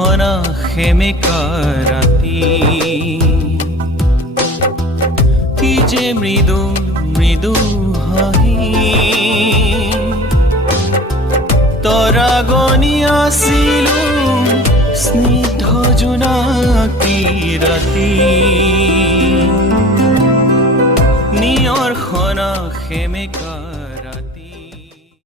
খনা সেমেকা ৰাতি কি যে মৃদু মৃদু হাঁহি তৰা গনি আছিলো স্নিগ্ধ জোনাকি ৰাতি নিয়ৰ খনা সেমেকা